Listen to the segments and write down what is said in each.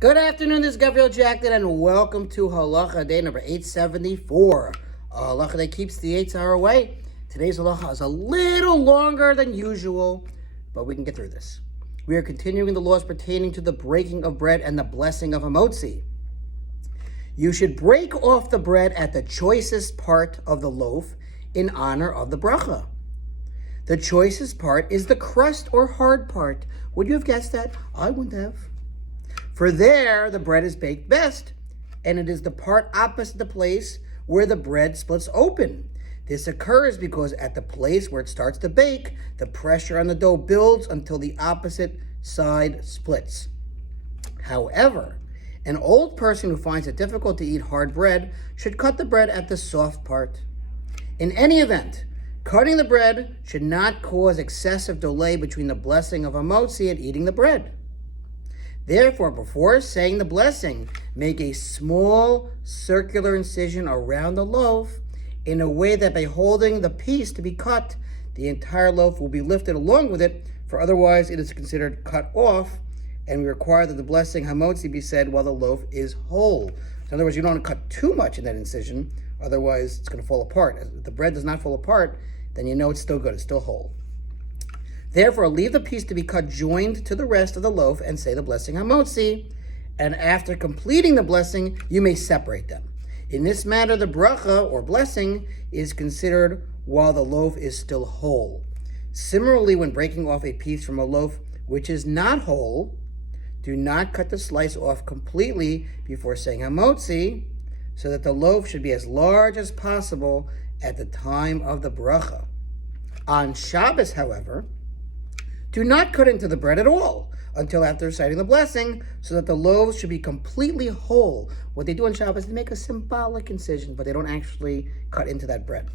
Good afternoon, this is Gavriel Jacknin, and welcome to Halacha Day number 874. Halacha Day keeps the Yetzer Hara Away. Today's Halacha is a little longer than usual, but we can get through this. We are continuing the laws pertaining to the breaking of bread and the blessing of hamotzi. You should break off the bread at the choicest part of the loaf in honor of the bracha. The choicest part is the crust or hard part. Would you have guessed that? I wouldn't have. For there, the bread is baked best, and it is the part opposite the place where the bread splits open. This occurs because at the place where it starts to bake, the pressure on the dough builds until the opposite side splits. However, an old person who finds it difficult to eat hard bread should cut the bread at the soft part. In any event, cutting the bread should not cause excessive delay between the blessing of hamotzi and eating the bread. Therefore, before saying the blessing, make a small circular incision around the loaf in a way that by holding the piece to be cut, the entire loaf will be lifted along with it, for otherwise it is considered cut off, and we require that the blessing hamotzi be said while the loaf is whole. In other words, you don't want to cut too much in that incision, otherwise it's going to fall apart. If the bread does not fall apart, then you know it's still good, it's still whole. Therefore, leave the piece to be cut joined to the rest of the loaf and say the blessing hamotzi. And after completing the blessing, you may separate them. In this manner, the bracha or blessing is considered while the loaf is still whole. Similarly, when breaking off a piece from a loaf which is not whole, do not cut the slice off completely before saying hamotzi, so that the loaf should be as large as possible at the time of the bracha. On Shabbos, however, do not cut into the bread at all until after reciting the blessing, so that the loaves should be completely whole. What they do on Shabbos, they make a symbolic incision, but they don't actually cut into that bread.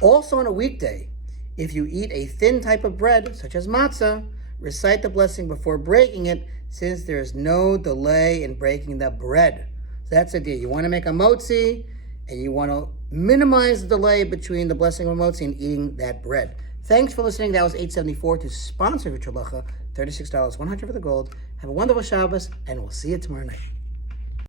Also on a weekday, if you eat a thin type of bread, such as matzah, recite the blessing before breaking it, since there is no delay in breaking the bread. So that's the idea. You want to make a motzi, and you want to minimize the delay between the blessing of motzi and eating that bread. Thanks for listening. That was 874 to sponsor Yetzer Hara, $36, $100 for the gold. Have a wonderful Shabbos, and we'll see you tomorrow night.